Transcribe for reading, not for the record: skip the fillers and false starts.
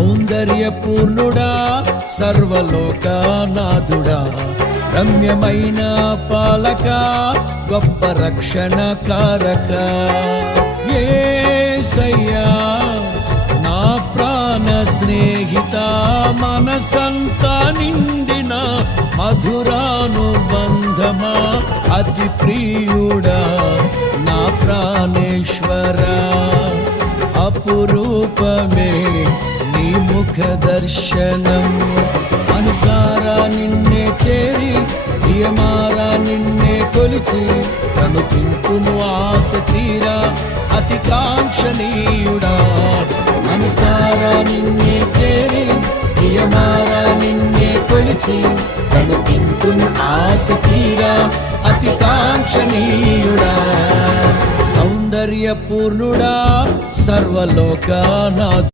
సౌందర్యపూర్ణుడా సర్వలోకనాథుడా రమ్యమైన పాలక గొప్ప రక్షణ కారక యేసయ్యా నా ప్రాణ స్నేహిత మనసంతా నిండిన మధురానుబంధమా అతి ప్రియుడా నా ప్రాణేశ్వరా అపురూపమే నీ ముఖ దర్శనం మనసారా నిన్నే చేరి ప్రియమారా నిన్నే కొలిచి కనుతింపును ఆశ తీరా అతి కాంక్షణీయుడా మనసారా నిన్నే చేరి ప్రియమారా నిన్నే కొలిచి కనుతింపును ఆశ తీరా అతి కాంక్షణీయుడా సౌందర్యపూర్ణుడా సర్వలోకనాథుడా